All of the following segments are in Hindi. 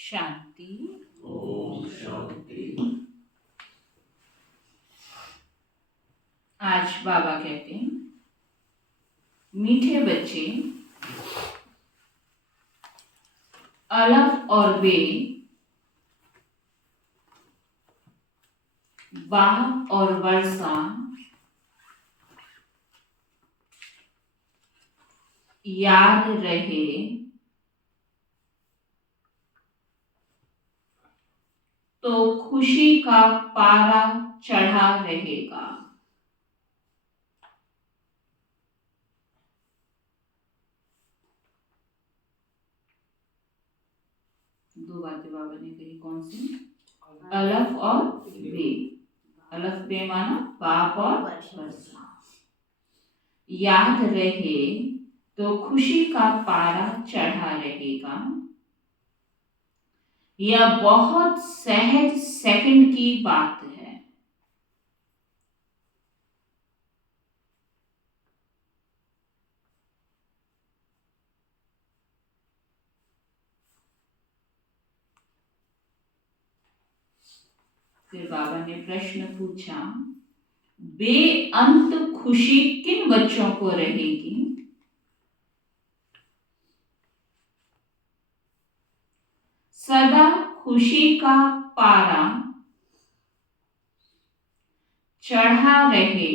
शांति। ओम शांति। आज बाबा कहते हैं, मीठे बच्चे, अलफ और बे, वाह और वर्षा, याद रहे तो खुशी का पारा चढ़ा रहेगा। दो बातें बाबा ने कही, कौन सी? अलफ और बे। अलफ बे माना बाप और वर्षा। याद रहे तो खुशी का पारा चढ़ा रहेगा। यह बहुत सहज सेकंड की बात है। फिर बाबा ने प्रश्न पूछा, बेअंत खुशी किन बच्चों को रहेगी? सदा खुशी का पारा चढ़ा रहे,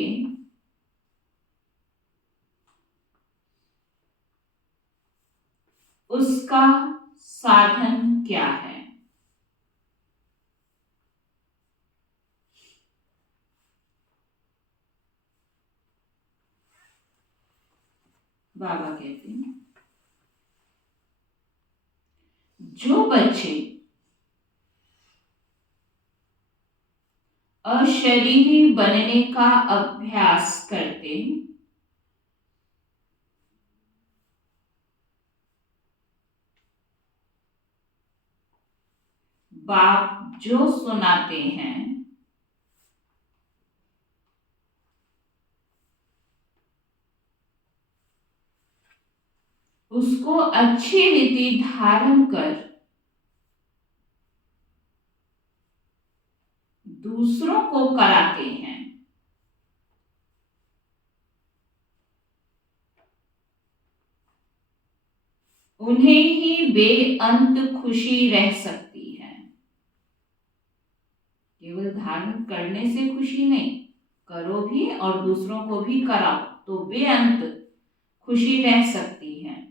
उसका साधन क्या है? बाबा कहते हैं, जो बच्चे अशरीरी बनने का अभ्यास करते, बाप जो सुनाते हैं उसको अच्छी रीति धारण कर दूसरों को कराते हैं, उन्हें ही बेअंत खुशी रह सकती है। केवल धारण करने से खुशी नहीं, करो भी और दूसरों को भी कराओ तो बेअंत खुशी रह सकती है।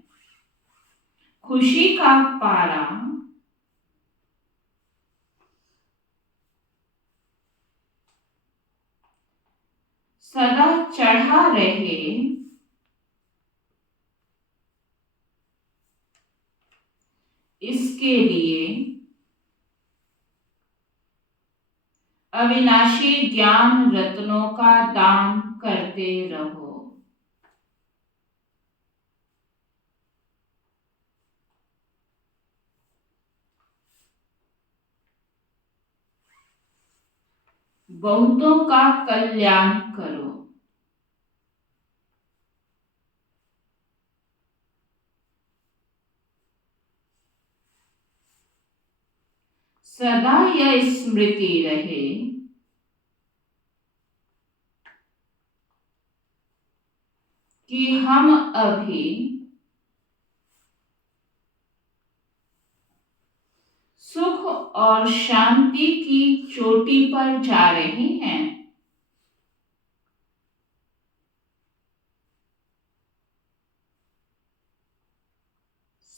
खुशी का पारा सदा चढ़ा रहे, इसके लिए अविनाशी ज्ञान रत्नों का दान करते रहो। बहुतों का कल्याण करो। सदा यह स्मृति रहे कि हम अभी सुख और शांति की चोटी पर जा रहे हैं।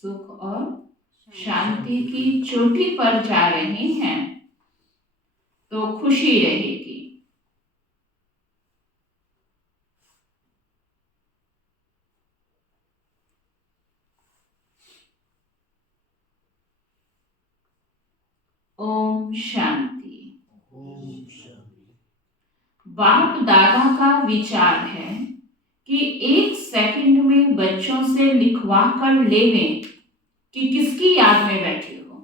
सुख और शांति की चोटी पर जा रहे हैं तो खुशी रहेगी। ओम शांति। ओम शांति। बाप दादा का विचार है कि एक सेकंड में बच्चों से लिखवा कर लेवें कि किसकी याद में बैठे हो।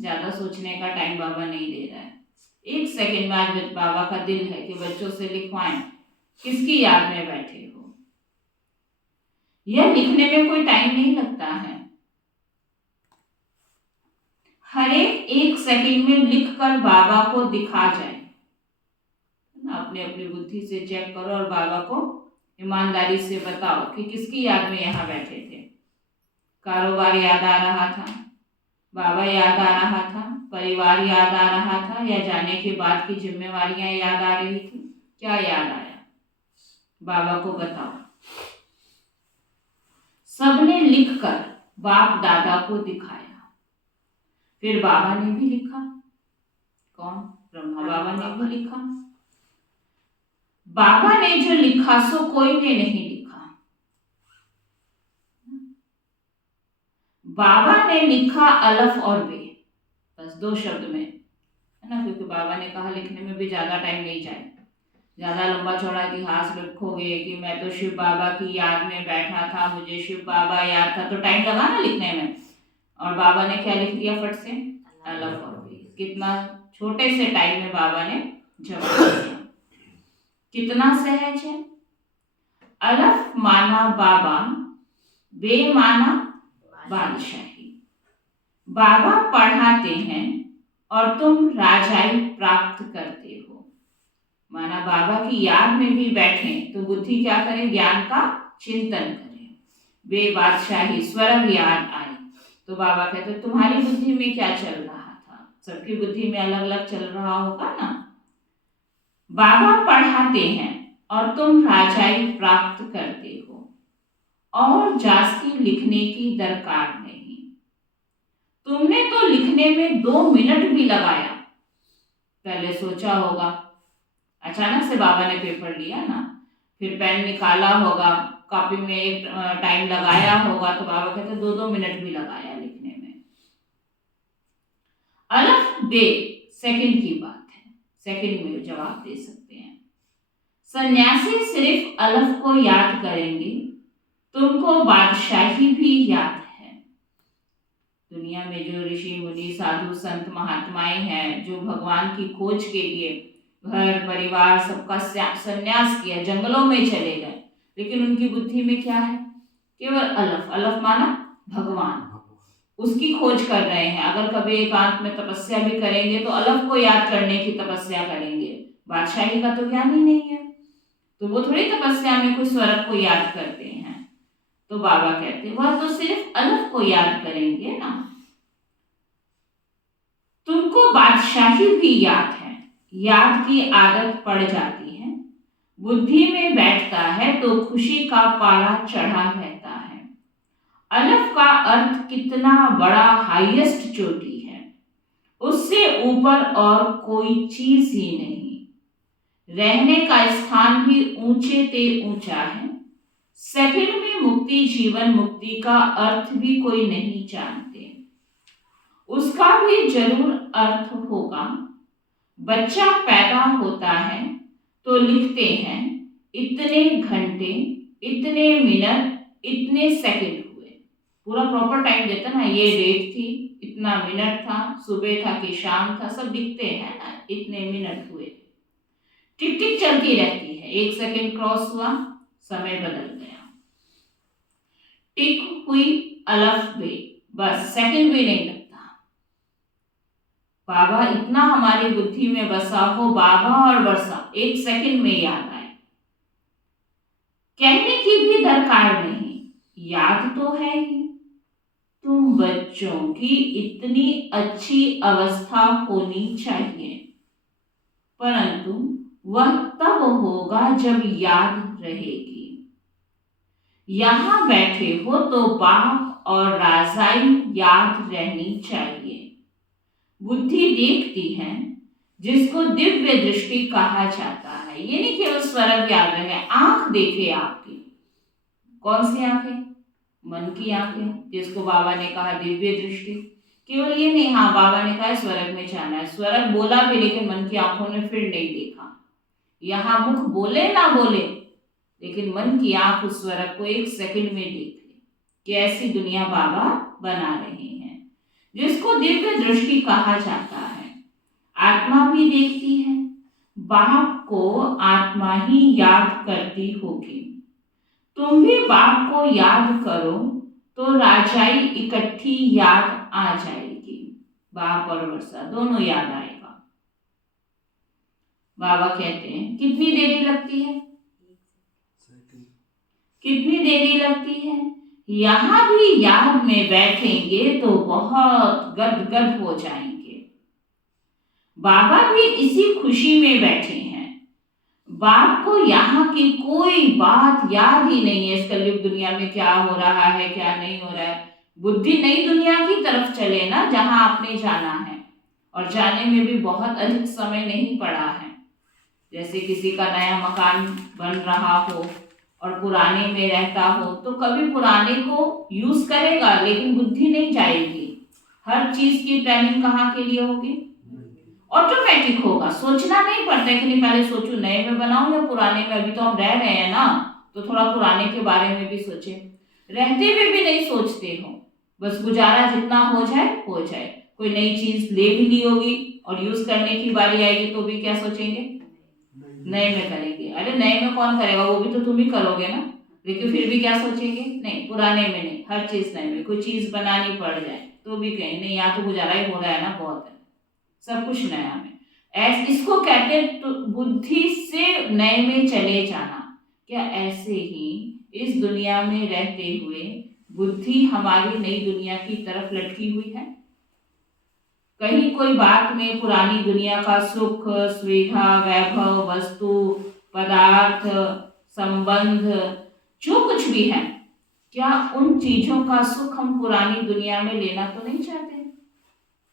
ज्यादा सोचने का टाइम बाबा नहीं दे रहा है। एक सेकंड में आज बाबा का दिल है कि बच्चों से लिखवाएं किसकी याद में बैठे हो। यह लिखने में कोई टाइम नहीं लगता है। हर एक सेकंड में लिखकर बाबा को दिखा जाए ना। अपनी अपनी बुद्धि से चेक करो और बाबा को ईमानदारी से बताओ कि किसकी याद में यहाँ बैठे थे। कारोबार याद आ रहा था, बाबा याद आ रहा था, परिवार याद आ रहा था, या जाने के बाद की जिम्मेवारियां याद आ रही थी? क्या याद आया? बाबा को बताओ। सबने लिखकर बाप दादा को दिखाया। फिर बाबा ने भी लिखा। कौन? ब्रह्मा बाबा ने भी लिखा। बाबा ने जो लिखा सो कोई ने नहीं लिखा। बाबा ने लिखा अलफ और बे, बस 2 शब्द में, है ना। क्योंकि बाबा ने कहा लिखने में भी ज्यादा टाइम नहीं जाए, ज्यादा लंबा चौड़ा इतिहास लिखोगे कि मैं तो शिव बाबा की याद में बैठा था, मुझे शिव बाबा याद था, तो टाइम लगा ना लिखने में। और बाबा ने क्या लिख दिया फट से? अलफ और बे। कितना छोटे से टाइम में बाबा ने जवाब दिया। कितना सहज है। अलफ माना बाबा, बे माना बादशाही। बाबा पढ़ाते हैं और तुम राजाई प्राप्त करते हो। माना बाबा की याद में भी बैठे तो बुद्धि क्या करे? ज्ञान का चिंतन करे। बे बादशाही, स्वर्ग याद आए तो बाबा कहते तुम्हारी बुद्धि में क्या चल रहा था? सबकी बुद्धि में अलग अलग चल रहा होगा ना। बाबा पढ़ाते हैं और तुम राजाई प्राप्त करते हो, और जास्ती लिखने की दरकार नहीं। तुमने तो लिखने में 2 मिनट भी लगाया। पहले सोचा होगा, अचानक से बाबा ने पेपर लिया ना, फिर पेन निकाला होगा, कॉपी में एक टाइम लगाया होगा, तो बाबा कहते 2-2 मिनट भी लगाया लिखने में। अलफ बे सेकंड की बात है, सेकंड में जवाब दे सकते हैं। सन्यासी सिर्फ अलफ को याद करेंगे, तुमको बादशाही भी याद है। दुनिया में जो ऋषि मुनि साधु संत महात्माएं हैं, जो भगवान की खोज के लिए घर परिवार सबका संन्यास किया, जंगलों में चले गए, लेकिन उनकी बुद्धि में क्या है? केवल अलफ। अलफ माना भगवान, उसकी खोज कर रहे हैं। अगर कभी एकांत में तपस्या भी करेंगे तो अलफ को याद करने की तपस्या करेंगे। बादशाही का तो ज्ञान ही नहीं है, तो वो थोड़ी तपस्या में कोई स्वर्ग को याद करते हैं। तो बाबा कहते वह तो सिर्फ अलफ को याद करेंगे ना। तुमको बादशाही भी याद है, याद की आदत पड़ जाती है, बुद्धि में बैठता है तो खुशी का पारा चढ़ा रहता है। अलफ का अर्थ कितना बड़ा हाईएस्ट चोटी है, उससे ऊपर और कोई चीज ही नहीं। रहने का स्थान भी ऊंचे ते ऊंचा है। सेकंड में मुक्ति, जीवन मुक्ति का अर्थ भी कोई नहीं जानते, उसका भी जरूर अर्थ होगा। बच्चा पैदा होता है तो लिखते हैं इतने घंटे, इतने मिनट, इतने सेकंड हुए, पूरा प्रॉपर टाइम देता ना, ये डेट थी, इतना मिनट था, सुबह था कि शाम था, सब लिखते हैं ना, इतने मिनट हुए। टिक टिक चलती रहती है, 1 सेकंड क्रॉस हुआ, समय बदल गया। टिक हुई अलफ बे, बस सेकंड भी नहीं लगता। बाबा इतना हमारी बुद्धि में बसा हो, बाबा और वर्षा 1 सेकंड में याद आए। कहने की भी दरकार नहीं, याद तो है ही। तुम बच्चों की इतनी अच्छी अवस्था होनी चाहिए, परंतु वह तब होगा जब याद रहेगी। यहां बैठे हो तो बाप और राजाई याद रहनी चाहिए। बुद्धि देखती है जिसको दिव्य दृष्टि कहा जाता है। ये नहीं केवल स्वर्ग याद रहे, आंख देखे आपकी। कौन सी आंखें? मन की आंखें, जिसको बाबा ने कहा दिव्य दृष्टि। केवल ये नहीं, हाँ बाबा ने कहा स्वर्ग में जाना है, स्वर्ग बोला भी, लेकिन मन की आंखों ने फिर नहीं देखा। यहाँ मुख बोले ना बोले, लेकिन मन की आंख उस स्वर्ग को 1 सेकंड में देख ले कि ऐसी दुनिया बाबा बना रहे हैं, जिसको दिव्य दृष्टि कहा जाता है। आत्मा भी देखती है, बाप को आत्मा ही याद करती होगी। तुम भी बाप को याद करो तो राजाई इकट्ठी याद आ जाएगी। बाप और वर्षा दोनों याद आएगा। बाबा कहते हैं कितनी देरी लगती है, कितनी देरी लगती है, यहाँ भी याद में बैठेंगे तो बहुत गदगद हो जाएंगे। बाबा भी इसी खुशी में बैठे हैं। बाप को यहाँ की कोई बात याद ही नहीं है, इस कलयुग दुनिया में क्या हो रहा है क्या नहीं हो रहा है। बुद्धि नई दुनिया की तरफ चले ना, जहां आपने जाना है, और जाने में भी बहुत अधिक समय नहीं पड़ा है। जैसे किसी का नया मकान बन रहा हो और पुराने में रहता हो तो कभी पुराने को यूज करेगा, लेकिन बुद्धि नहीं जाएगी। हर चीज की प्लानिंग कहाँ के लिए होगी, ऑटोमेटिक होगा। सोचना नहीं पड़ता कि नहीं पहले सोचूं नए में बनाऊं या पुराने में। अभी तो हम रह रहे हैं ना, तो थोड़ा पुराने के बारे में भी सोचे। रहते हुए भी नहीं सोचते हो, बस गुजारा जितना हो जाए हो जाए। कोई नई चीज ले भी ली होगी और यूज करने की बारी आएगी तो भी क्या सोचेंगे, नए में करेंगे। अरे नए में कौन करेगा, वो भी तो तुम ही करोगे ना, लेकिन फिर भी क्या सोचेंगे, नहीं पुराने में नहीं, हर चीज नए में। कोई चीज बनानी पड़ जाए तो भी कहें नहीं, यहाँ तो गुजारा ही हो रहा है ना, बहुत है, सब कुछ नया में। इसको कहते हैं तो बुद्धि से नए में चले जाना। क्या ऐसे ही इस दुनिया में रहते हुए बुद्धि हमारी नई दुनिया की तरफ लटकी हुई है? कहीं कोई बात में पुरानी दुनिया का सुख, सुविधा, वैभव, वस्तु, पदार्थ, संबंध, जो कुछ भी है, क्या उन चीजों का सुख हम पुरानी दुनिया में लेना तो नहीं चाहते?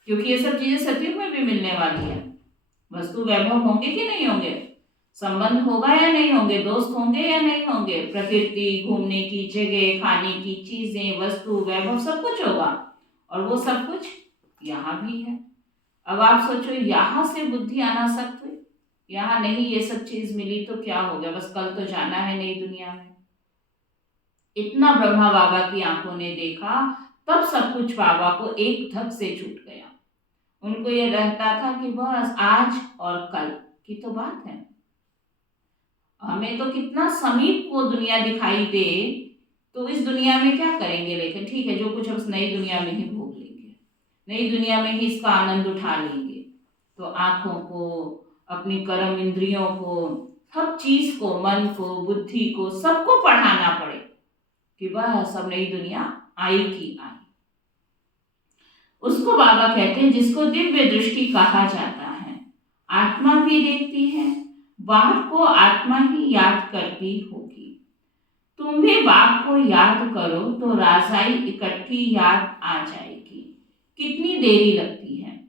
क्योंकि ये सब चीजें सतयुग में भी मिलने वाली है। वस्तु वैभव होंगे कि नहीं होंगे, संबंध होगा या नहीं होंगे, दोस्त होंगे या नहीं होंगे, प्रकृति, घूमने की जगह, खाने की चीजें, वस्तु वैभव सब कुछ होगा, और वो सब कुछ यहाँ भी है। अब आप सोचो, यहाँ से बुद्धि आना सख्त हुई, यहाँ नहीं ये सब चीज मिली तो क्या हो गया, बस कल तो जाना है नई दुनिया में। इतना ब्रह्मा बाबा की आंखों ने देखा, तब सब कुछ बाबा को एक धक से छूट गया। उनको ये रहता था कि बस आज और कल की तो बात है। हमें तो कितना समीप वो दुनिया दिखाई दे, तो इस दुनिया में क्या करेंगे, लेकिन ठीक है जो कुछ हम नई दुनिया में ही भोग लेंगे, नई दुनिया में ही इसका आनंद उठा लेंगे। तो आंखों को, अपनी कर्म इंद्रियों को, सब चीज को, मन को, बुद्धि को, सबको पढ़ाना पड़े कि बस अब नई दुनिया आई की आई। उसको बाबा कहते हैं जिसको दिव्य दृष्टि कहा जाता है। आत्मा भी देखती है, बाप को आत्मा ही याद करती होगी। तुम भी बाप को याद करो तो राजाई इकट्ठी याद आ जाएगी। कितनी देरी लगती है,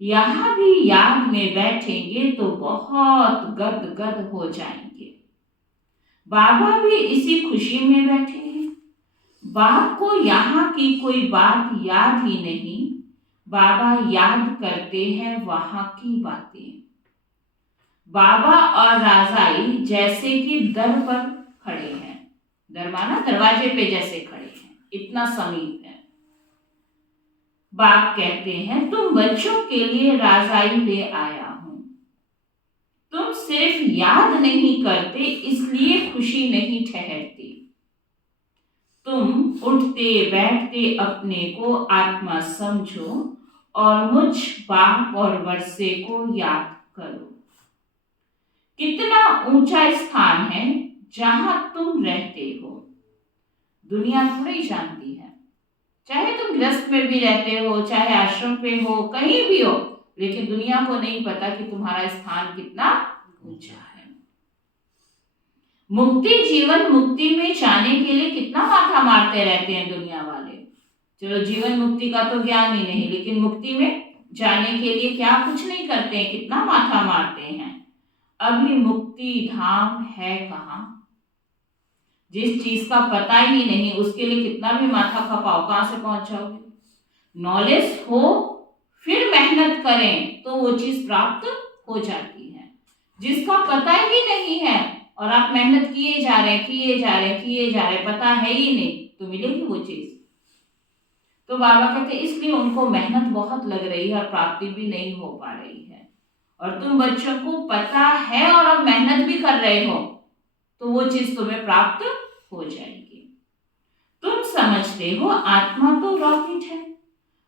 यहाँ भी याद में बैठेंगे तो बहुत गदगद हो जाएंगे। बाबा भी इसी खुशी में बैठे हैं। बाप को यहाँ की कोई बात याद ही नहीं, बाबा याद करते हैं वहां की बातें। बाबा और राजाई जैसे कि दर पर खड़े हैं, दर माना दरवाजे पे जैसे खड़े हैं, इतना समीप है। बाप कहते हैं तुम बच्चों के लिए राजाई ले आया हूं। तुम सिर्फ याद नहीं करते इसलिए खुशी नहीं ठहरती। तुम उठते बैठते अपने को आत्मा समझो और मुझ बाप और वर्षे को याद करो। कितना ऊंचा स्थान है जहां तुम रहते हो, दुनिया थोड़ी जानती है। चाहे तुम गृहस्थ में भी रहते हो, चाहे आश्रम पे हो, कहीं भी हो, लेकिन दुनिया को नहीं पता कि तुम्हारा स्थान कितना ऊंचा है। मुक्ति जीवन मुक्ति में जाने के लिए कितना माथा मारते रहते हैं दुनिया वाले। चलो जीवन मुक्ति का तो ज्ञान ही नहीं, लेकिन मुक्ति में जाने के लिए क्या कुछ नहीं करते हैं, कितना माथा मारते हैं। अभी मुक्ति धाम है कहाँ, जिस चीज का पता ही नहीं उसके लिए कितना भी माथा खपाओ, कहां से पहुंच जाओगे। नॉलेज हो फिर मेहनत करें तो वो चीज प्राप्त हो जाती है। जिसका पता ही नहीं है और आप मेहनत किए जा रहे हैं, पता है ही नहीं, तो मिलेगी वो चीज। तो बाबा कहते हैं इसलिए उनको मेहनत बहुत लग रही है और प्राप्ति भी नहीं हो पा रही है। और तुम बच्चों को पता है और अब मेहनत भी कर रहे हो तो वो चीज तुम्हें प्राप्त हो जाएगी। तुम समझते हो आत्मा तो रॉकेट है,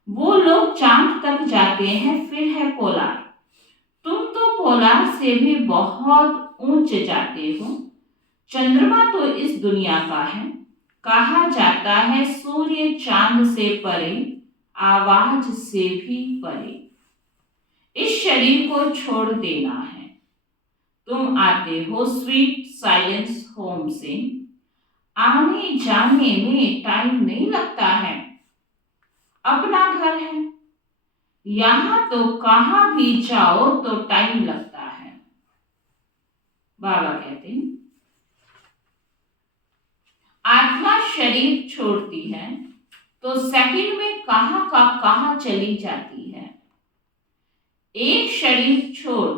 वो लोग चांद तक जाते हैं, फिर है पोलार। तुम तो पोलार से भी बहुत ऊंचे जाते हो। चंद्रमा तो इस दुनिया का है, कहा जाता है सूर्य चांद से परे, आवाज से भी परे। इस शरीर को छोड़ देना है। तुम आते हो स्वीट साइलेंस होम से, आने जाने में टाइम नहीं लगता है। अपना घर है, यहां तो कहां भी जाओ तो टाइम लगता है। बाबा कहते हैं आत्मा शरीर छोड़ती है तो सेकंड में कहां का कहां चली जाती है। एक शरीर छोड़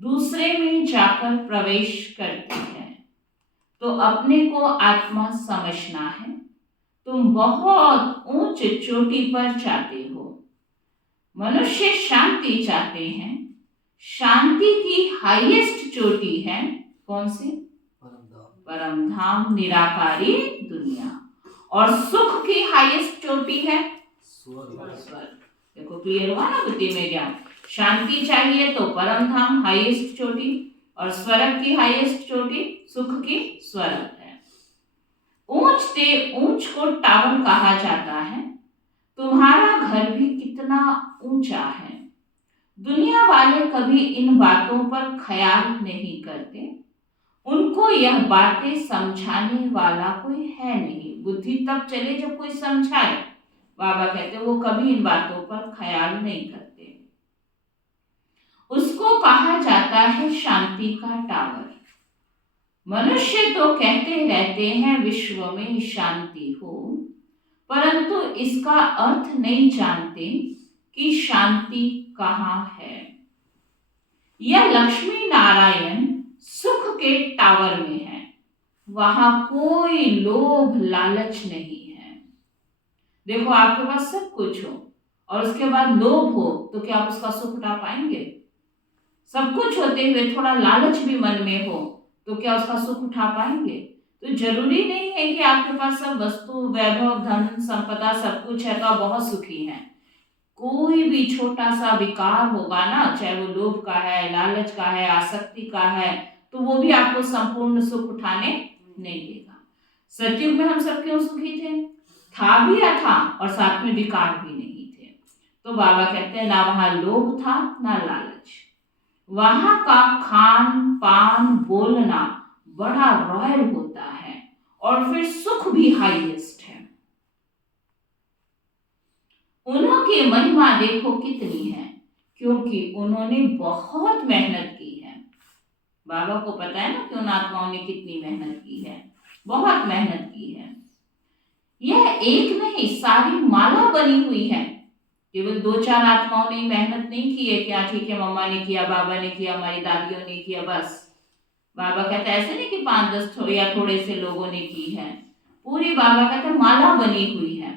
दूसरे में जाकर प्रवेश करती है। तो अपने को आत्मा समझना है। तुम बहुत ऊंच चोटी पर जाते हो। मनुष्य शांति चाहते हैं। शांति की हाईएस्ट चोटी है कौन सी? परम धाम, निराकारी दुनिया। और सुख की हाईएस्ट चोटी है स्वर्ग। देखो क्लियर हुआ ना बुद्धि में ज्ञान। शांति चाहिए तो परम धाम हाईएस्ट चोटी, और स्वर्ग की हाईएस्ट चोटी सुख की स्वर्ग है। ऊंच से ऊंच को टावर कहा जाता है। तुम्हारा घर भी कितना ऊंचा है। दुनिया वाले कभी इन बातों पर ख्याल नहीं करते। उनको यह बातें समझाने वाला कोई है नहीं। बुद्धि तब चले जब कोई समझाए। बाबा कहते वो कभी इन बातों पर ख्याल नहीं करते। उसको कहा जाता है शांति का टावर। मनुष्य तो कहते रहते हैं विश्व में शांति हो, परंतु इसका अर्थ नहीं जानते कि शांति कहाँ है। यह लक्ष्मी नारायण सुख के टावर में है। वहां कोई लोभ लालच नहीं है। देखो आपके पास सब कुछ हो और उसके बाद लोभ हो तो क्या आप उसका सुख उठा पाएंगे? सब कुछ होते हुए थोड़ा लालच भी मन में हो तो क्या उसका सुख उठा पाएंगे? तो जरूरी नहीं है कि आपके पास सब वस्तु, वैभव, धन, संपदा सब कुछ है तो आप बहुत सुखी हैं। कोई भी छोटा सा विकार होगा ना, चाहे वो लोभ का है, लालच का है, आसक्ति का है, तो वो भी आपको संपूर्ण सुख उठाने नहीं देगा। सतयुग में हम सब क्यों सुखी थे? था भी था और साथ में विकार भी नहीं थे। तो बाबा कहते हैं ना वहां लोभ था ना लालच। वहां का खान पान बोलना बड़ा रॉयल होता है और फिर सुख भी हाईएस्ट है। उन्होंने महिमा देखो कितनी है, क्योंकि उन्होंने बहुत मेहनत की है। बाबा को पता है ना कि उन आत्माओं ने कितनी मेहनत की है, बहुत मेहनत की है। यह एक नहीं सारी माला बनी हुई है। केवल 2-4 आत्माओं ने मेहनत नहीं की है। क्या ठीक है मम्मा ने किया, बाबा ने किया, हमारी दादियों ने किया, बस। बाबा कहते ऐसे नहीं कि 5-10 या थोड़े से लोगों ने की है। पूरी बाबा कहते माला बनी हुई है।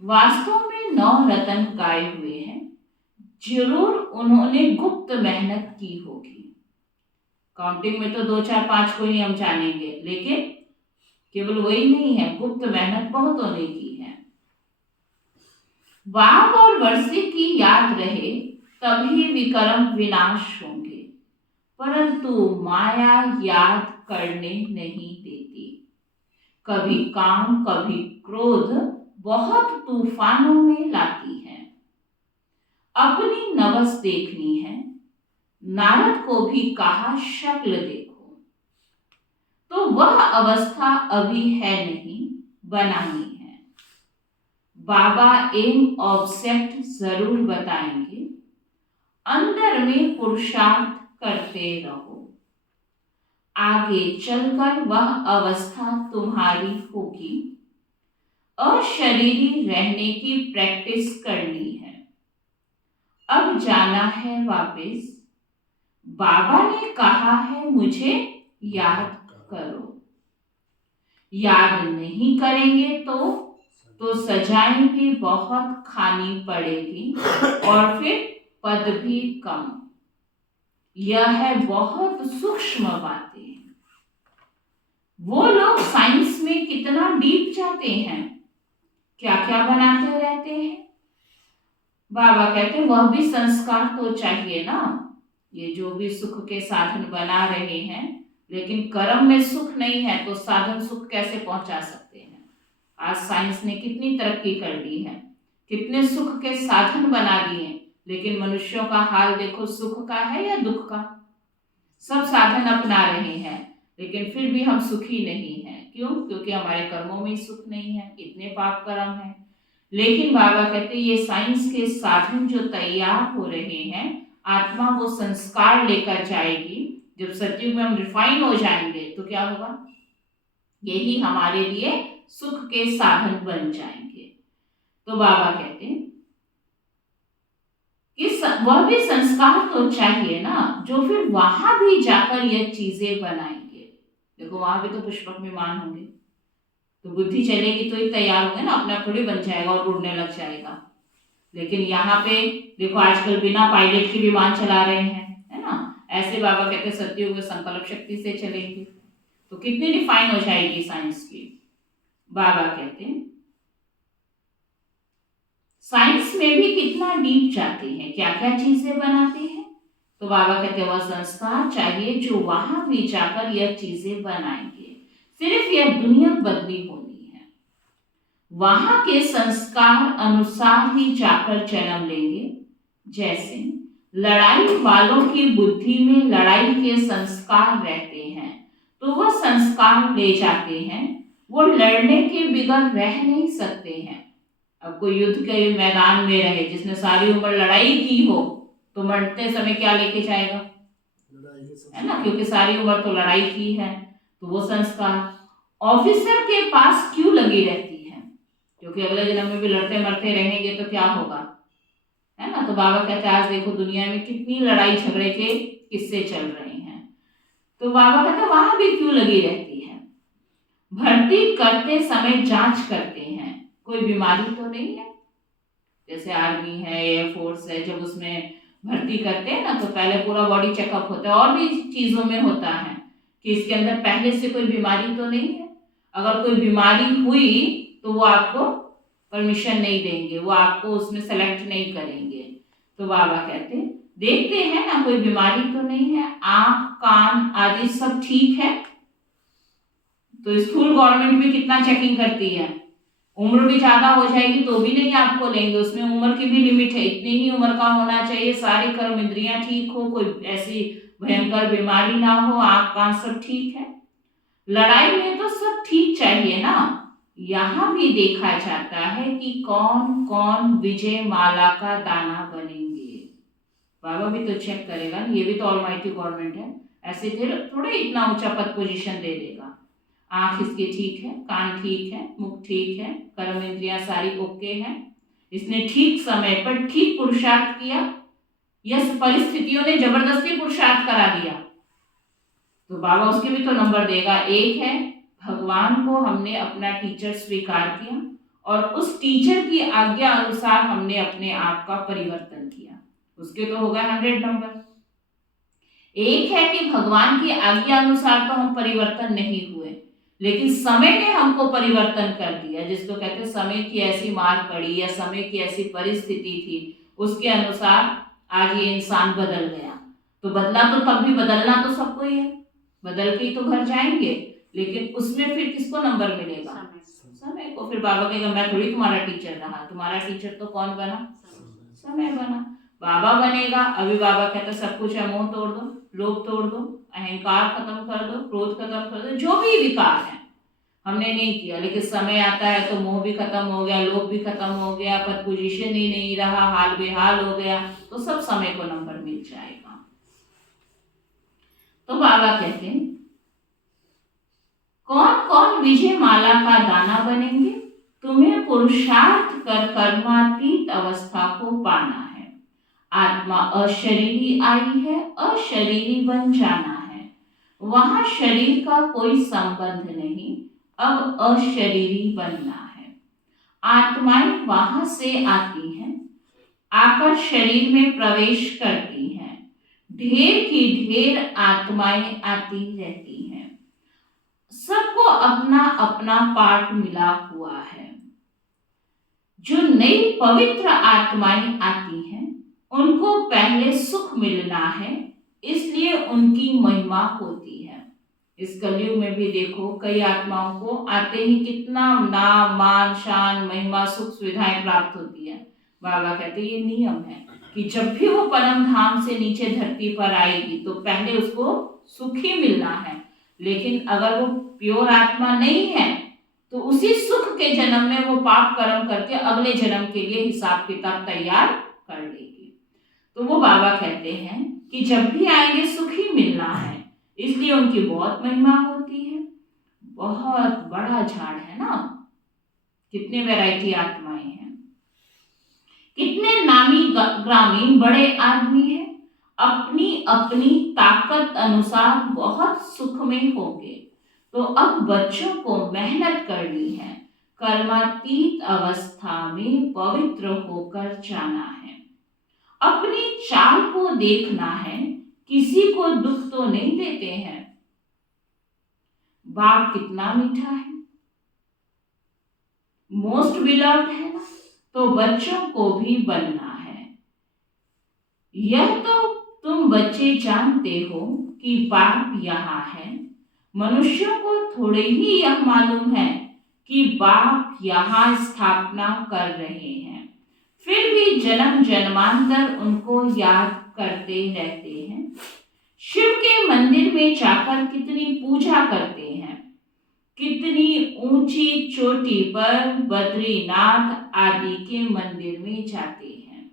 वास्तव में 9 रत्न गाए हुए हैं। जरूर उन्होंने गुप्त मेहनत की होगी। काउंटिंग में तो 2-4-5 को ही हम जानेंगे, लेकिन केवल वही नहीं है, गुप्त मेहनत बहुतों ने की है। वाग और वर्षी की याद रहे तभी विक्रम विनाश होंगे, परंतु माया याद करने नहीं देती। कभी काम कभी क्रोध बहुत तूफानों में लाती है। अपनी नवस देखनी है। नारद को भी कहा शक्ल देखो, तो वह अवस्था अभी है नहीं, बनानी है। बाबा एम ऑब्जेक्ट जरूर बताएंगे। अंदर में पुरुषार्थ करते रहो, आगे चलकर वह अवस्था तुम्हारी होगी। अशरीरी रहने की प्रैक्टिस करनी है। अब जाना है वापस। बाबा ने कहा है मुझे याद करो। याद नहीं करेंगे तो सजाएं भी बहुत खानी पड़ेगी और फिर पद भी कम। यह है बहुत सूक्ष्म बातें। वो लोग साइंस में कितना डीप जाते हैं, क्या क्या बनाते रहते हैं। बाबा कहते वह भी संस्कार तो चाहिए ना। ये जो भी सुख के साधन बना रहे हैं, लेकिन कर्म में सुख नहीं है तो साधन सुख कैसे पहुंचा सकते हैं। आज साइंस ने कितनी तरक्की कर दी है, कितने सुख के साधन बना दिए, लेकिन मनुष्यों का हाल देखो, सुख का है या दुख का। सब साधन अपना रहे हैं, लेकिन फिर भी हम सुखी नहीं हैं। क्यों? क्योंकि हमारे कर्मों में सुख नहीं है, इतने पाप कर्म हैं। लेकिन बाबा कहते ये साइंस के साधन जो तैयार हो रहे हैं, आत्मा वो संस्कार लेकर जाएगी। जब सतयुग में हम रिफाइन हो जाएंगे तो क्या होगा? यही हमारे लिए सुख के साधन बन जाएंगे। तो बाबा कहते हैं कि वह भी संस्कार तो चाहिए ना, जो फिर वहां भी जाकर यह चीजें बनाएंगे। देखो वहां भी तो पुष्पक विमान होंगे, तो बुद्धि चलेगी तो ही तैयार होंगे ना, अपना थोड़ी बन जाएगा और उड़ने लग जाएगा। लेकिन यहाँ पे देखो आजकल बिना पायलट के विमान चला रहे हैं, है ना। ऐसे बाबा कहते सतयुग में संकल्प शक्ति से चलेंगे तो कितनी डिफाइन हो जाएगी साइंस की। बाबा कहते हैं साइंस में भी कितना डीप जाते हैं, क्या क्या चीजें बनाते हैं। तो बाबा कहते हैं वह संस्कार चाहिए जो वहां भी जाकर यह चीजें बनाएंगे। सिर्फ यह दुनिया बदली होनी है, वहां के संस्कार अनुसार ही जाकर जन्म लेंगे। जैसे लड़ाई वालों की बुद्धि में लड़ाई के संस्कार रहते हैं, तो वह संस्कार ले जाते हैं। वो लड़ने के बिगड़ रह नहीं सकते हैं। अब कोई युद्ध के मैदान में रहे, जिसने सारी उम्र लड़ाई की हो, तो मरते समय क्या लेके जाएगा? है ना, क्योंकि सारी उम्र तो लड़ाई की है। तो वो संस्कार ऑफिसर के पास क्यों लगी रहती है? क्योंकि अगले जन्म में भी लड़ते मरते रहेंगे तो क्या होगा, है ना। तो बाबा कहते हैं आज देखो दुनिया में कितनी लड़ाई झगड़े के किस्से चल रहे हैं। तो बाबा कहते हैं वहां भी क्यों लगी रहती है? भर्ती करते समय जांच करते हैं, कोई बीमारी तो नहीं है। जैसे आर्मी है, एयरफोर्स है, जब उसमें भर्ती करते हैं ना तो पहले पूरा बॉडी चेकअप होता है। और भी चीजों में होता है कि इसके अंदर पहले से कोई बीमारी तो नहीं है। अगर कोई बीमारी हुई तो वो आपको परमिशन नहीं देंगे, वो आपको उसमें सेलेक्ट नहीं करेंगे। तो बाबा कहते हैं देखते हैं ना कोई बीमारी तो नहीं है, आंख कान आदि सब ठीक है। तो स्कूल गवर्नमेंट भी कितना चेकिंग करती है। उम्र भी ज्यादा हो जाएगी तो भी नहीं आपको लेंगे, उसमें उम्र की भी लिमिट है, इतनी ही उम्र का होना चाहिए, सारी कर्म इंद्रियां ठीक हो, कोई ऐसी भयंकर बीमारी ना हो, आंख कान सब ठीक है। लड़ाई में तो सब ठीक चाहिए ना। यहाँ भी देखा जाता है कि कौन कौन विजय माला का दाना बनेंगे। बाबा भी तो चेक करेगा, ये भी तो ऑलमाइटी गवर्नमेंट है, ऐसे थोड़े इतना ऊंचा पद पोजीशन दे देगा। आंख इसकी ठीक है, कान ठीक है, मुख ठीक है, कर्म इंद्रियां सारी ओके हैं, इसने ठीक समय पर ठीक पुरुषार्थ किया, यस परिस्थितियों ने जबरदस्ती पुरुषार्थ करा दिया, तो बाबा उसके भी तो नंबर देगा। एक है भगवान को हमने अपना टीचर स्वीकार किया और उस टीचर की आज्ञा अनुसार हमने अपने आप का परिवर्तन किया, उसके तो होगा 100 नंबर। एक है कि भगवान की आज्ञा अनुसार तो हम परिवर्तन नहीं हुए, लेकिन समय ने हमको परिवर्तन कर दिया, जिसको कहते हैं समय की ऐसी मार पड़ी या समय की ऐसी परिस्थिति थी, उसके अनुसार आज ये इंसान बदल गया। तो बदला तो तब भी, बदलना तो सबको ही है, बदल के तो घर जाएंगे, लेकिन उसमें फिर किसको नंबर मिलेगा? समय को। फिर बाबा कहेगा मैं थोड़ी तुम्हारा टीचर रहा, तुम्हारा टीचर तो कौन बना? समय बना। बाबा बनेगा। अभी बाबा कहता सब कुछ है, मोह तोड़ दो, लोभ तोड़ दो, अहंकार खत्म कर दो, क्रोध खत्म कर दो, जो भी विकार है हमने नहीं किया, लेकिन समय आता है तो मोह भी खत्म हो गया, लोभ भी खत्म हो गया, पद पोजीशन ही नहीं रहा, हाल बेहाल हो गया, तो सब समय को नंबर मिल जाएगा। तो बाबा कहते हैं कौन कौन विजय माला का दाना बनेंगे? तुम्हें पुरुषार्थ कर कर्मातीत अवस्था को पाना है। आत्मा अशरीरी आई है, अशरीरी बन जाना है। वहां शरीर का कोई संबंध नहीं, अब अशरीरी बनना है। आत्माएं वहां से आती हैं, आकर शरीर में प्रवेश करती हैं। ढेर की ढेर आत्माएं आती रहती हैं, सबको अपना अपना पार्ट मिला हुआ है। जो नई पवित्र आत्माएं आती हैं, उनको पहले सुख मिलना है, इसलिए उनकी महिमा होती है। इस कलयुग में भी देखो कई आत्माओं को आते ही कितना नाम, मान, शान, महिमा, सुख सुविधाएं प्राप्त होती है। बाबा कहते ये नियम है कि जब भी वो परम धाम से नीचे धरती पर आएगी तो पहले उसको सुख ही मिलना है, लेकिन अगर वो प्योर आत्मा नहीं है तो उसी सुख के जन्म में वो पाप कर्म करके अगले जन्म के लिए हिसाब किताब तैयार कर लेगी। तो वो बाबा कहते हैं कि जब भी आएंगे सुख ही मिलना है, इसलिए उनकी बहुत महिमा होती है। बहुत बड़ा झाड़ है ना, कितने वैरायटी आत्माएं हैं, कितने नामी ग्रामीण बड़े आदमी हैं, अपनी अपनी ताकत अनुसार बहुत सुख में होंगे। तो अब बच्चों को मेहनत करनी है, कर्मातीत अवस्था में पवित्र होकर जाना है, अपनी चाल को देखना है, किसी को दुख तो नहीं देते हैं। बाप कितना मीठा है, मोस्ट बिलव्ड है ना, तो बच्चों को भी बनना है। यह तो तुम बच्चे जानते हो कि बाप यहाँ है। मनुष्यों को थोड़े ही यह मालूम है कि बाप यहाँ स्थापना कर रहे हैं, फिर भी जन्म जन्मांतर उनको याद करते रहते हैं। शिव के मंदिर में जाकर कितनी पूजा करते हैं, कितनी ऊंची चोटी पर बद्रीनाथ आदि के मंदिर में जाते हैं,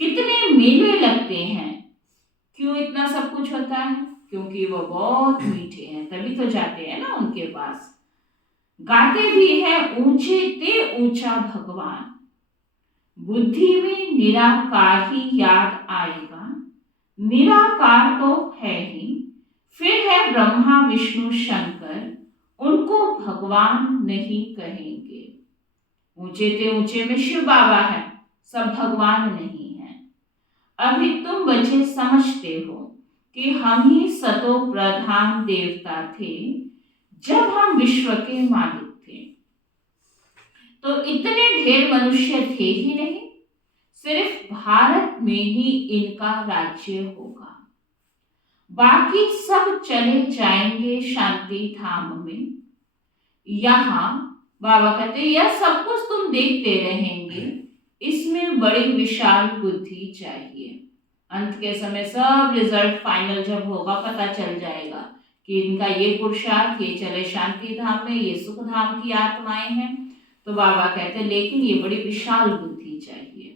कितने मेले लगते हैं। क्यों इतना सब कुछ होता है? क्योंकि वो बहुत मीठे हैं, तभी तो जाते हैं ना उनके पास। गाते भी हैं ऊंचे ते ऊंचा भगवान, बुद्धि में निराकार ही याद आएगा। निराकार तो है ही, फिर है ब्रह्मा विष्णु शंकर, उनको भगवान नहीं कहेंगे। ऊंचे ते ऊंचे में शिव बाबा है, सब भगवान नहीं है। अभी तुम बच्चे समझते हो कि हम ही सतो प्रधान देवता थे जब हम विश्व के मालिक थे। तो इतने ढेर मनुष्य थे ही नहीं, सिर्फ भारत में ही इनका राज्य होगा, बाकी सब चले जाएंगे शांति धाम में। यहाँ बाबा कहते यह सब कुछ तुम देखते रहेंगे, इसमें बड़ी विशाल बुद्धि चाहिए। अंत के समय सब रिजल्ट फाइनल जब होगा पता चल जाएगा कि इनका ये पुरुषार्थ, ये चले शांति धाम में, ये सुख धाम की आत्माएं हैं। तो बाबा कहते लेकिन ये बड़ी विशाल बुद्धि चाहिए।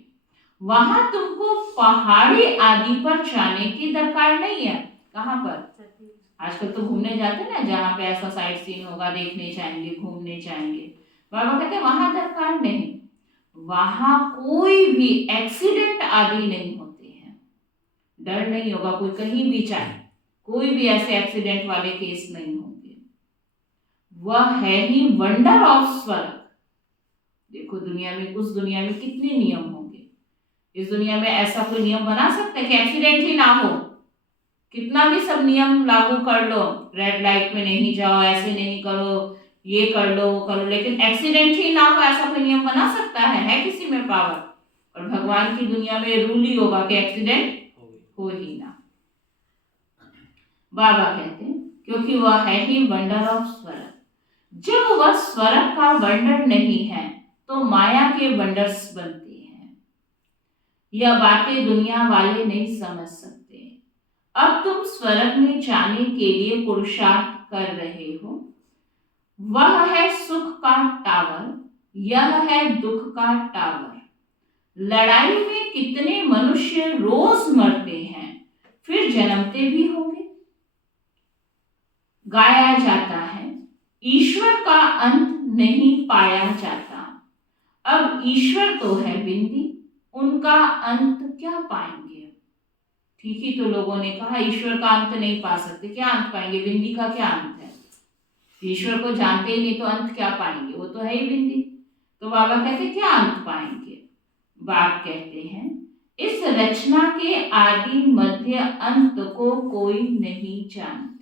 वहां तुमको पहाड़ी आदि पर जाने की दरकार नहीं है। कहाँ पर? आजकल तो घूमने जाते हैं ना, जहाँ पे ऐसा साइट सीन होगा, देखने जाएंगे, घूमने जाएंगे। बाबा कहते वहां दरकार नहीं, वहां कोई भी एक्सीडेंट आदि नहीं होते हैं, डर नहीं होगा, कोई कहीं भी जाए, कोई भी ऐसे एक्सीडेंट वाले केस नहीं होंगे। वह है ही वंडर ऑफ स्वर्ग। देखो दुनिया में, उस दुनिया में कितने नियम होंगे, इस दुनिया में ऐसा कोई नियम बना सकते हैं कि एक्सीडेंट ही ना हो? कितना भी सब नियम लागू कर लो, रेड लाइट में नहीं जाओ, ऐसे नहीं करो, ये कर लो वो करो, लेकिन एक्सीडेंट ही ना हो ऐसा कोई नियम बना सकता है किसी में पावर? और भगवान की दुनिया में रूल ही होगा कि एक्सीडेंट हो ही ना। बाबा कहते हैं क्योंकि वह है ही वंडर ऑफ स्वर्ग। जब वह स्वर्ग का वंडर नहीं है तो माया के वंडर्स बनते हैं। यह बातें दुनिया वाले नहीं समझ सकते। अब तुम स्वर्ग में जाने के लिए पुरुषार्थ कर रहे हो। वह है सुख का टावर, यह है दुख का टावर। लड़ाई में कितने मनुष्य रोज मरते हैं, फिर जन्मते भी होंगे। गाया जाता है ईश्वर का अंत नहीं पाया जाता। अब ईश्वर तो है बिंदी, उनका अंत क्या पाएंगे? ठीक ही तो लोगों ने कहा ईश्वर का अंत नहीं पा सकते, क्या अंत पाएंगे? बिंदी का क्या अंत है? ईश्वर को जानते ही नहीं तो अंत क्या पाएंगे? वो तो है ही बिंदी। तो बाबा कहते क्या अंत पाएंगे? बाप कहते हैं इस रचना के आदि मध्य अंत को कोई नहीं जानते।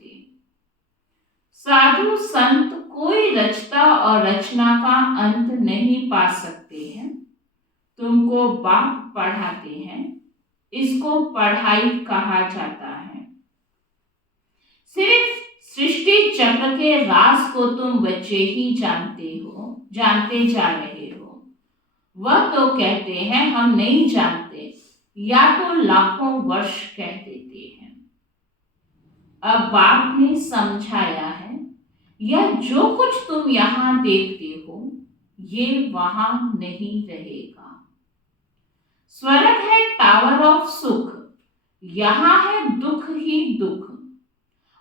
साधु संत कोई रचता और रचना का अंत नहीं पा सकते हैं। तुमको बाप पढ़ाते हैं, इसको पढ़ाई कहा जाता है। सिर्फ सृष्टि चक्र के राज को तुम बच्चे ही जानते जा रहे हो। वह तो कहते हैं हम नहीं जानते, या तो लाखों वर्ष कह देते हैं। अब बाप ने समझाया है, यह जो कुछ तुम यहां देखते हो ये वहां नहीं रहेगा। स्वर्ग है टावर ऑफ सुख, यहां है दुख ही दुख।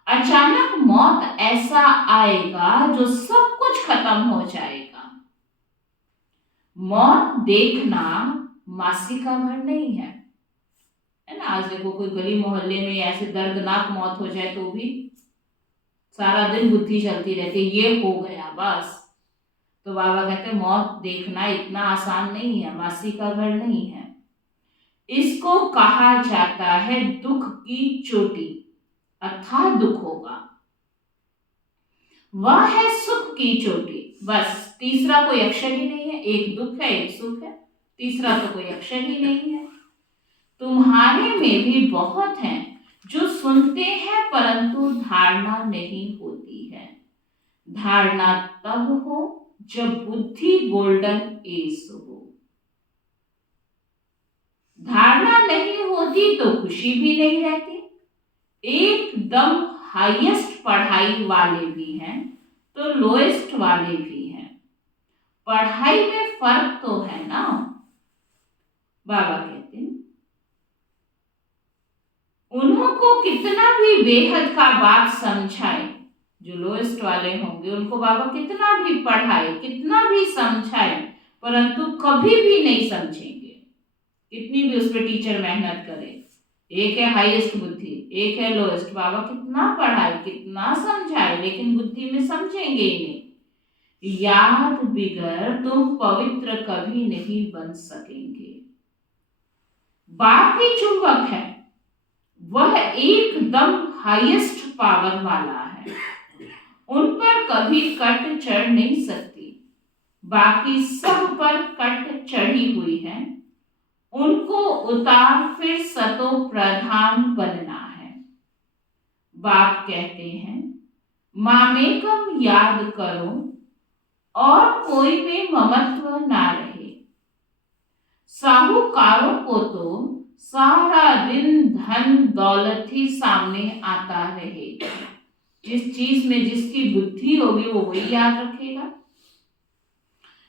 अचानक मौत ऐसा आएगा जो सब कुछ खत्म हो जाएगा। मौत देखना मासी का घर नहीं है ना। आज देखो कोई गली मोहल्ले में ऐसे दर्दनाक मौत हो जाए तो भी सारा दिन बुद्धि चलती रहती, ये हो गया बस। तो बाबा कहते मौत देखना इतना आसान नहीं है, मासी का घर नहीं है। इसको कहा जाता है दुख की चोटी, अथाह दुख होगा। वह है सुख की चोटी, बस तीसरा कोई अक्षर ही नहीं है। एक दुख है एक सुख है, तीसरा तो कोई अक्षर ही नहीं है। तुम्हारे में भी बहुत हैं जो सुनते हैं परंतु धारणा नहीं होती है। धारणा तब हो जब बुद्धि गोल्डन एज हो। धारणा नहीं होती तो खुशी भी नहीं रहती। एकदम हाईएस्ट पढ़ाई वाले भी हैं तो लोएस्ट वाले भी हैं। पढ़ाई में फर्क तो है ना। बाबा कहते हैं उन्हों को कितना भी बेहद का बात समझाए, जो लोएस्ट वाले होंगे उनको बाबा कितना भी पढ़ाए कितना भी समझाए परंतु कभी भी नहीं समझेंगे, कितनी भी उस पर टीचर मेहनत करे। एक है हाईएस्ट बुद्धि, एक है लोएस्ट। बाबा कितना पढ़ाए कितना समझाए लेकिन बुद्धि में समझेंगे ही नहीं। याद बिगर तुम पवित्र कभी नहीं बन सकेंगे। बाप ही चुंबक है, वह एकदम हाईएस्ट पावर वाला है, उन पर कभी कट चढ़ नहीं सकती। बाकी सब पर कट चढ़ी हुई है, उनको उतार फिर सतो प्रधान बनना है। बाप कहते हैं मामेकम याद करो और कोई में ममत्व ना रहे। साहूकारों को तो सारा दिन धन दौलत ही सामने आता रहेगा। जिस चीज में जिसकी बुद्धि होगी वो वही याद रखेगा।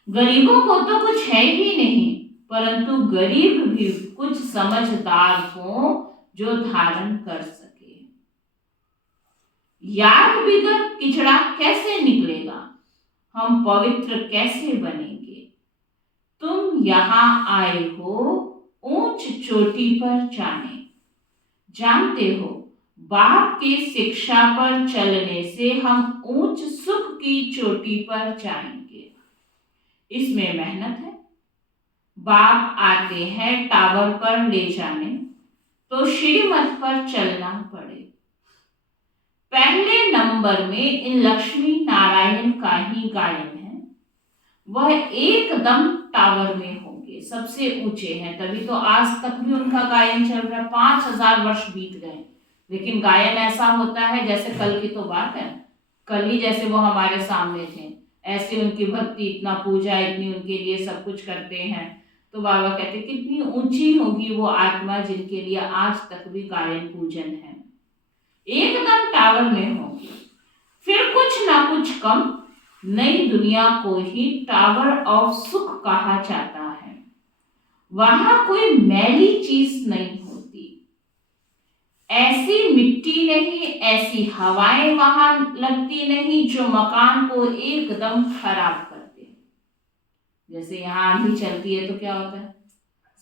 गरीबों को तो कुछ है ही नहीं परंतु गरीब भी कुछ समझदार हो जो धारण कर सके। याद बिगर किचड़ा कैसे निकलेगा, हम पवित्र कैसे बनेंगे। तुम यहां आए हो ऊंच चोटी पर जाने, जानते हो बाप की शिक्षा पर चलने से हम ऊंच सुख की चोटी पर जाएंगे। इसमें मेहनत है। बाप आते हैं टावर पर ले जाने तो श्रीमत पर चलना पड़े। पहले नंबर में इन लक्ष्मी नारायण का ही गायन है। वह एकदम टावर में होंगे, सबसे ऊंचे हैं, तभी तो आज तक भी उनका गायन चल रहा है। 5000 वर्ष बीत गए लेकिन गायन ऐसा होता है जैसे कल की तो बात है, कल ही जैसे वो हमारे सामने थे। ऐसे उनकी भक्ति, इतना पूजा, इतनी उनके लिए सब कुछ करते हैं। तो बाबा कहते कितनी ऊंची होगी वो आत्मा जिनके लिए आज तक भी गायन पूजन है। एकदम टावर में होगी। फिर कुछ ना कुछ कम नई दुनिया को ही टावर ऑफ सुख कहा जाता है। वहां कोई मैली चीज नहीं होती, ऐसी मिट्टी नहीं, ऐसी हवाएं वहां लगती नहीं जो मकान को एकदम खराब कर दे। जैसे यहाँ आंधी चलती है तो क्या होता है,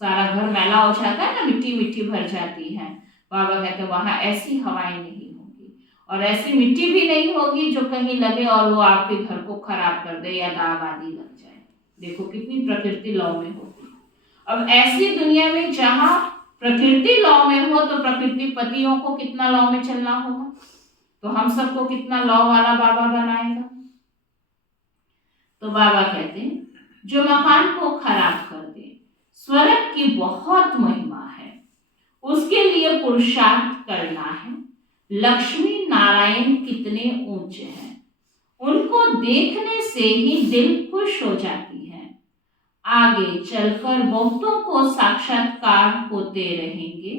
सारा घर मैला हो जाता है ना, मिट्टी मिट्टी भर जाती है। बाबा कहते हैं वहां ऐसी हवाएं नहीं होगी और ऐसी मिट्टी भी नहीं होगी जो कहीं लगे और वो आपके घर को खराब कर दे या दाग आदि लग जाए। देखो कितनी प्रकृति लौ में होगी। अब ऐसी दुनिया में जहां प्रकृति लौ में हो तो प्रकृति पतियों को कितना लौ में चलना होगा, तो हम सबको कितना लौ वाला बाबा बनाएगा। तो बाबा कहते हैं जो मकान को खराब कर दे, स्वर्ग की बहुत महिमा है, उसके लिए पुरुषार्थ करना है। लक्ष्मी नारायण कितने ऊंचे हैं, उनको देखने से ही दिल खुश हो जाती है। आगे चलकर बहुतों को साक्षात्कार होते रहेंगे।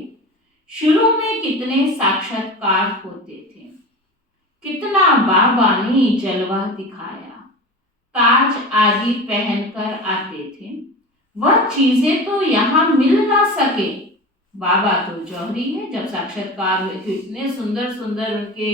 शुरू में कितने साक्षात्कार होते थे, कितना बाबा ने जलवा दिखाया, ताज आदि पहनकर आते थे। वह चीजें तो यहाँ मिल ना सके। बाबा तो जौहरी है, जब साक्षात्कार हुए थे इतने सुंदर सुंदर उनके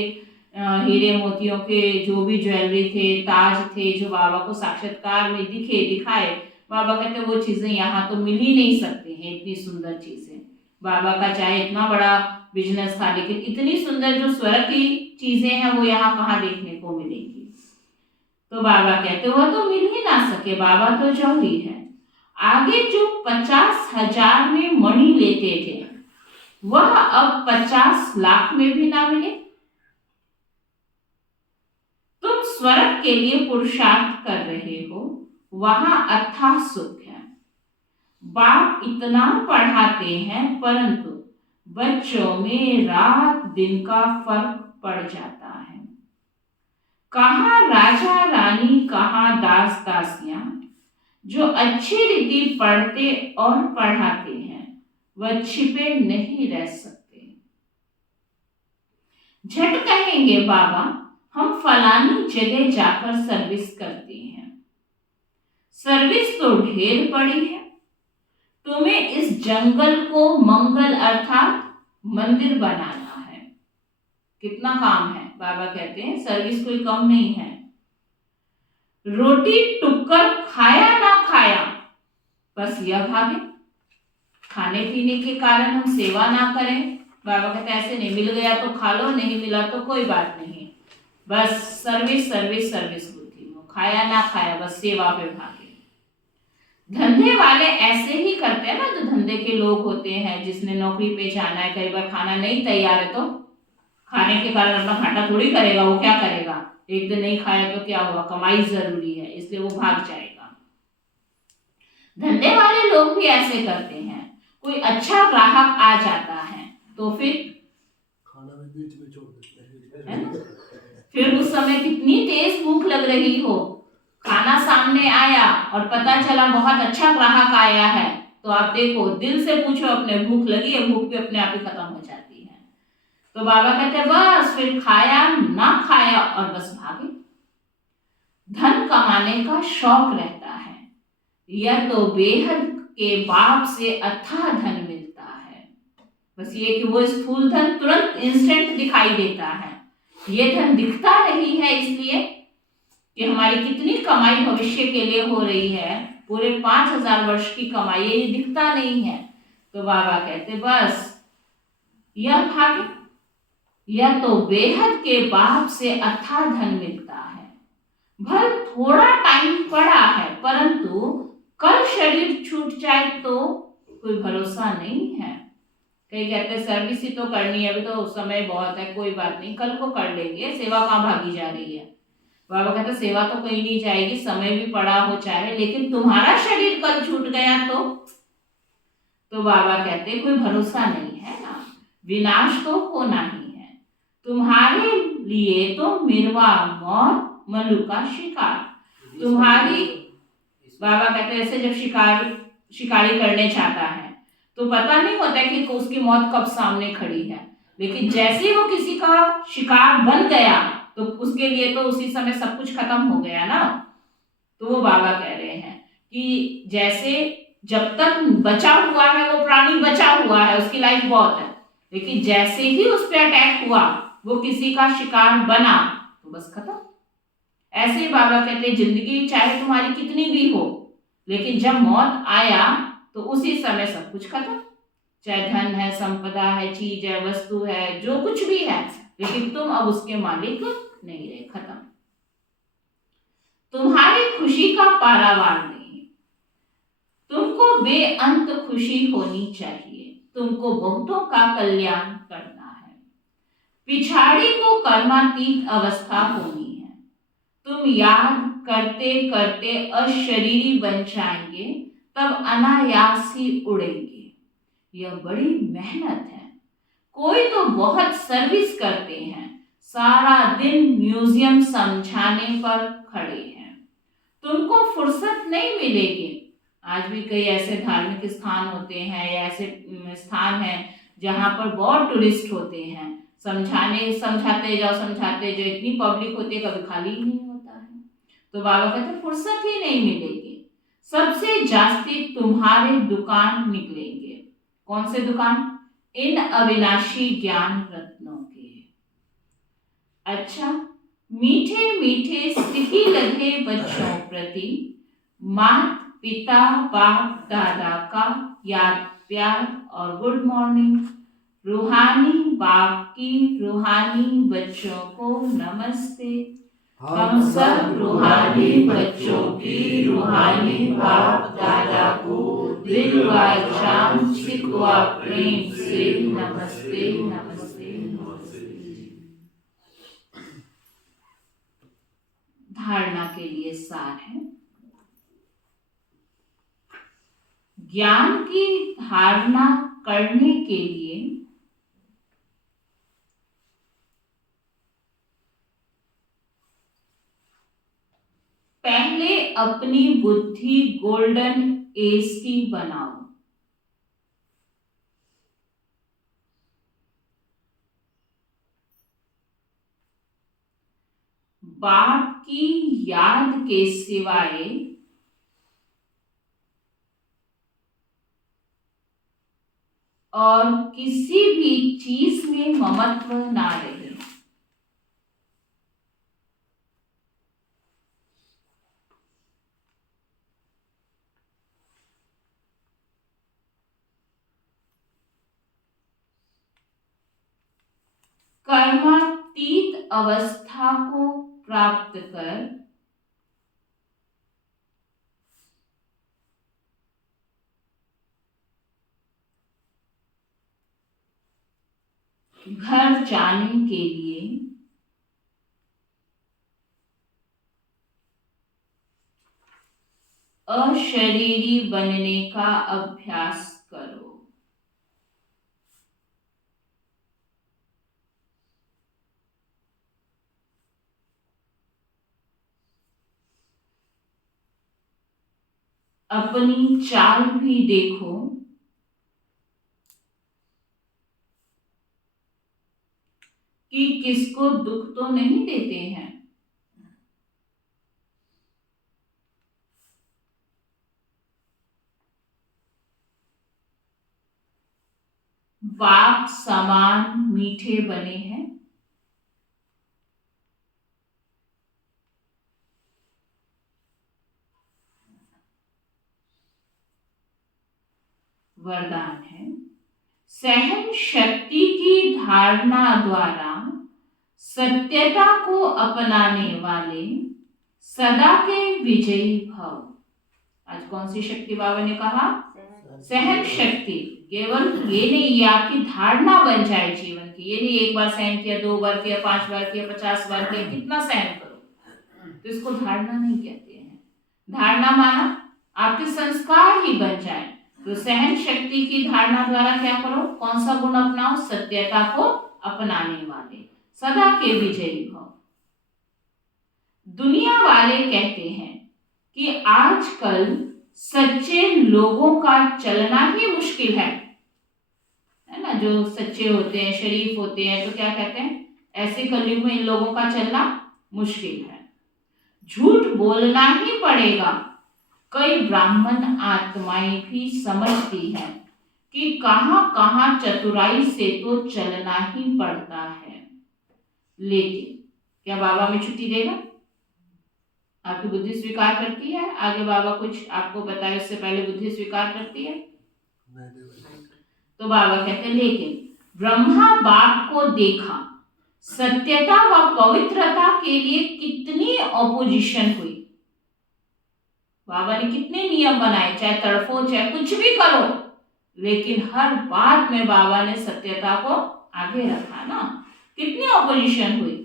हीरे मोतियों के जो भी ज्वेलरी थे, ताज थे, जो बाबा को साक्षात्कार में दिखाए। बाबा कहते वो चीजें यहाँ तो मिल ही नहीं सकती हैं, इतनी सुंदर चीजें। बाबा का चाहे इतना बड़ा बिजनेस था, लेकिन इतनी सुंदर जो स्वर्ग की चीजें हैं वो यहाँ कहाँ देखने को मिलेंगी। तो बाबा कहते वह तो मिल ही ना सके, बाबा तो जौहरी है। आगे जो 50,000 में मणि लेते थे, वह अब 50 लाख में भी ना मिले। तुम स्वर्ग के लिए पुरुषार्थ कर रहे हो, वहां अथाह सुख है। बाप इतना पढ़ाते हैं, परंतु बच्चों में रात दिन का फर्क पड़ जाता है। कहाँ राजा रानी, कहाँ दास दासियां। जो अच्छी रीति पढ़ते और पढ़ाते हैं, वह छिपे नहीं रह सकते। झट कहेंगे बाबा हम फलानी जगह जाकर सर्विस करते हैं। सर्विस तो ढेर पड़ी है, तुम्हें इस जंगल को मंगल अर्थात मंदिर बनाना है। कितना काम है, बाबा कहते हैं सर्विस कोई कम नहीं है। रोटी टुक्कर खाया ना खाया, बस यह भागे। खाने पीने के कारण हम सेवा ना करें। बाबा कहते ऐसे नहीं, मिल गया तो खा लो, नहीं मिला तो कोई बात नहीं, बस सर्विस सर्विस सर्विस बुद्धि हो, खाया ना खाया बस सेवा पे भागे। धंधे वाले ऐसे ही करते हैं ना, जो धंधे के लोग होते हैं, जिसने नौकरी पे जाना है, कई बार खाना नहीं तैयार है तो खाने के कारण अपना घाटा थोड़ी करेगा, वो क्या करेगा, एक दिन नहीं खाया तो क्या हुआ, कमाई जरूरी है इसलिए वो भाग जाएगा। धंधे वाले लोग भी ऐसे करते हैं। कोई अच्छा ग्राहक आ जाता है तो फिर खाना में बीच में छोड़ देते है ना, हैं। फिर उस समय कितनी तेज भूख लग रही हो, खाना सामने आया और पता चला बहुत अच्छा ग्राहक आया है, तो आप देखो दिल से पूछो अपने, भूख लगी है, भूख भी अपने आप ही खत्म हो जाती है। तो बाबा कहते हैं बस फिर खाया ना खाया और बस भागे। धन कमाने का शौक रहता है, यह तो बेहद के बाप से अथाह धन मिलता है। बस ये कि वो स्थूल धन तुरंत इंस्टेंट दिखाई देता है, ये धन दिखता नहीं है, इसलिए कि हमारी कितनी कमाई भविष्य के लिए हो रही है, पूरे 5000 वर्ष की कमाई, ये दिखता नहीं है। तो बाबा कहते बस यह भाग्य, यह तो बेहद के बाप से अथाह धन मिलता है। भल थोड़ा टाइम पड़ा है, परंतु कल शरीर छूट जाए तो कोई भरोसा नहीं है। कई कहते हैं सर्विस ही तो करनी है, अभी तो समय बहुत है, कोई बात नहीं कल को कर लेंगे, सेवा कहाँ भागी जा रही है। बाबा कहते सेवा तो कहीं नहीं जाएगी, समय भी पड़ा हो चाहे, लेकिन तुम्हारा शरीर कल छूट गया तो बाबा कहते कोई भरोसा नहीं है ना, विनाश तो होना ही है। तुम्हारे लिए तो मिरवा मौत मलू का शिकार, तुम्हारी बाबा कहते ऐसे जब शिकारी करने जाता है तो पता नहीं होता कि उसकी मौत कब सामने खड़ी है, लेकिन जैसे वो किसी का शिकार बन गया तो उसके लिए तो उसी समय सब कुछ खत्म हो गया ना। तो वो बाबा कह रहे हैं कि जैसे जब तक बचा हुआ है वो प्राणी बचा हुआ है, उसकी लाइफ बहुत है, लेकिन जैसे ही उस पर अटैक हुआ, वो किसी का शिकार बना तो बस खत्म। ऐसे ही बाबा कहते हैं जिंदगी चाहे तुम्हारी कितनी भी हो, लेकिन जब मौत आया तो उसी समय सब कुछ खत्म। चाहे धन है, संपदा है, चीज है, वस्तु है, जो कुछ भी है, लेकिन तुम अब उसके मालिक नहीं रहे, खत्म। तुम्हारी खुशी का पारावार नहीं, तुमको बेअंत खुशी होनी चाहिए, तुमको बहुतों का कल्याण करना है। पिछाड़ी को कर्मातीत अवस्था होनी है, तुम याद करते करते अशरीरी बन जाएंगे, तब अनायास ही उड़ेंगे। यह बड़ी मेहनत है। कोई तो बहुत सर्विस करते हैं, सारा दिन म्यूजियम समझाने पर खड़े हैं, तुमको फुर्सत नहीं मिलेगी। आज भी कई ऐसे धार्मिक स्थान होते हैं या ऐसे स्थान हैं जहाँ पर बहुत टूरिस्ट होते हैं, समझाते जाओ, इतनी पब्लिक होती है कभी खाली ही नहीं होता है। तो बाबा कहते फुर्सत ही नहीं मिलेगी। सबसे जास्ती तुम्हारे दुकान निकलेंगे। कौन से दुकान? इन अविनाशी ज्ञान रत्नों के। अच्छा, मीठे मीठे सिटी लगे बच्चों प्रति माता पिता बाप दादा का याद प्यार और गुड मॉर्निंग। रूहानी बाप की रूहानी बच्चों को नमस्ते। हम सब रूहानी बच्चों की रूहानी बाप दादा को दिल व जान सिकवा प्रेम से नमस्ते नमस्ते नमस्ते। धारणा के लिए सार है। ज्ञान की धारणा करने के लिए पहले अपनी बुद्धि गोल्डन एज की बनाओ। बाप की याद के सिवाय और किसी भी चीज में ममत्व ना रहे। कर्मातीत अवस्था को प्राप्त कर घर जाने के लिए अशरीरी बनने का अभ्यास करो। अपनी चाल भी देखो कि किसको दुख तो नहीं देते हैं। बाप समान मीठे बने हैं। वरदान है सहन शक्ति की धारणा द्वारा सत्यता को अपनाने वाले सदा के विजयी भव। आज कौन सी शक्ति बाबा ने कहा? सहन शक्ति। केवल ये नहीं, ये आपकी धारणा बन जाए जीवन की। ये नहीं एक बार सहन किया, 2 बार किया, 5 बार किया, 50 बार किया, कितना सहन करो, तो इसको धारणा नहीं कहते हैं। धारणा माना आपके संस्कार ही बन जाए। तो सहन शक्ति की धारणा द्वारा क्या करो? कौन सा गुण अपनाओ? सत्यता को अपनाने वाले सदा के विजयी भव। दुनिया वाले कहते हैं कि आजकल सच्चे लोगों का चलना ही मुश्किल है ना। जो सच्चे होते हैं, शरीफ होते हैं, तो क्या कहते हैं? ऐसे कलयुग में इन लोगों का चलना मुश्किल है, झूठ बोलना ही पड़ेगा। कई ब्राह्मण आत्माएं भी समझती हैं कि कहां कहां चतुराई से तो चलना ही पड़ता है। लेकिन क्या बाबा में छुट्टी देगा? आपकी बुद्धि स्वीकार करती है? आगे बाबा कुछ आपको बताए उससे पहले बुद्धि स्वीकार करती है? तो बाबा कहते हैं लेकिन ब्रह्मा बाप को देखा, सत्यता व पवित्रता के लिए कितनी ऑपोजिशन हुई। बाबा ने कितने नियम बनाए, चाहे तड़फो चाहे कुछ भी करो, लेकिन हर बात में बाबा ने सत्यता को आगे रखा ना। कितनी ऑपोजिशन हुई,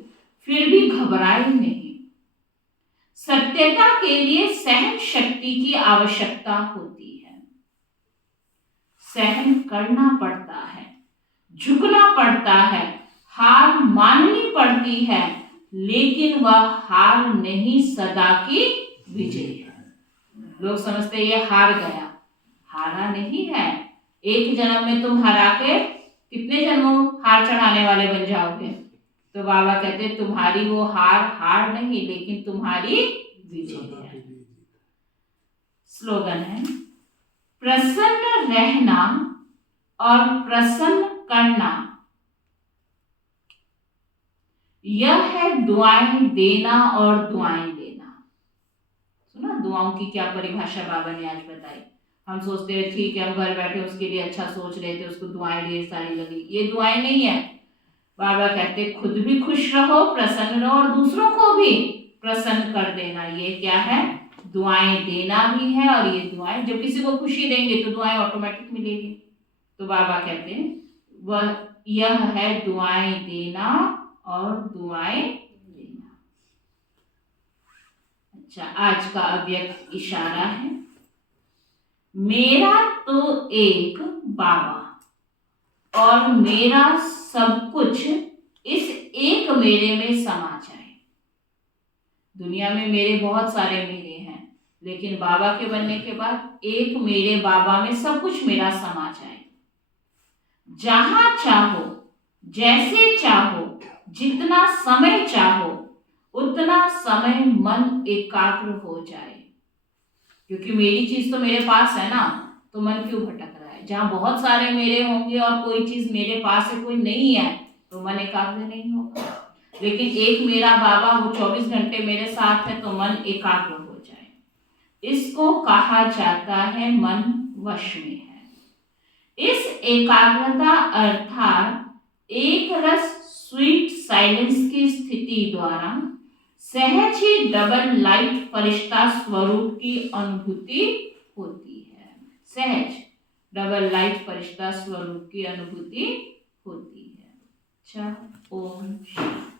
फिर भी घबराए नहीं। सत्यता के लिए सहन शक्ति की आवश्यकता होती है। सहन करना पड़ता है, झुकना पड़ता है, हार माननी पड़ती है, लेकिन वह हार नहीं सदा की विजय है। लोग समझते ये हार गया, हारा नहीं है। एक जन्म में तुम हरा के कितने जन्मों हार चढ़ाने वाले बन जाओगे। तो बाबा कहते तुम्हारी वो हार नहीं, लेकिन तुम्हारी विजय है। स्लोगन है, प्रसन्न रहना और प्रसन्न करना, यह है दुआएं देना और दुआएं लेना। सुना दुआओं की क्या परिभाषा बाबा ने आज बताई। हम सोचते हैं ठीक है, हम घर बैठे उसके लिए अच्छा सोच रहे थे, उसको दुआएं ढेर सारी लगी। ये दुआएं नहीं है। बाबा कहते खुद भी खुश रहो, प्रसन्न रहो और दूसरों को भी प्रसन्न कर देना। ये क्या है? दुआएं देना भी है। और ये दुआएं, जब किसी को खुशी देंगे तो दुआएं ऑटोमेटिक मिलेगी। तो बाबा कहते हैं वह यह है दुआएं देना और दुआएं लेना। अच्छा, आज का अव्यक्त इशारा है, मेरा तो एक बाबा और मेरा सब कुछ इस एक मेरे में समा जाए। दुनिया में मेरे बहुत सारे मेरे हैं, लेकिन बाबा के बनने के बाद एक मेरे बाबा में सब कुछ मेरा समा जाए। जहां चाहो, जैसे चाहो, जितना समय चाहो, उतना समय मन एकाग्र हो जाए। क्योंकि मेरी चीज तो मेरे पास है ना, तो मन क्यों भटक रहा है? जहां बहुत सारे मेरे होंगे और कोई चीज मेरे पास है, कोई नहीं है, तो मन एकाग्र नहीं होगा। लेकिन एक मेरा बाबा, वो 24 घंटे मेरे साथ है, तो मन एकाग्र हो जाए। इसको कहा जाता है मन वश में है। इस एकाग्रता अर्थात एक रस स्वीट साइलेंस की स्थिति द्वारा सहज ही डबल लाइट फरिश्ता स्वरूप की अनुभूति होती है। सहज डबल लाइट फरिश्ता स्वरूप की अनुभूति होती है। अच्छा, ओम शांति।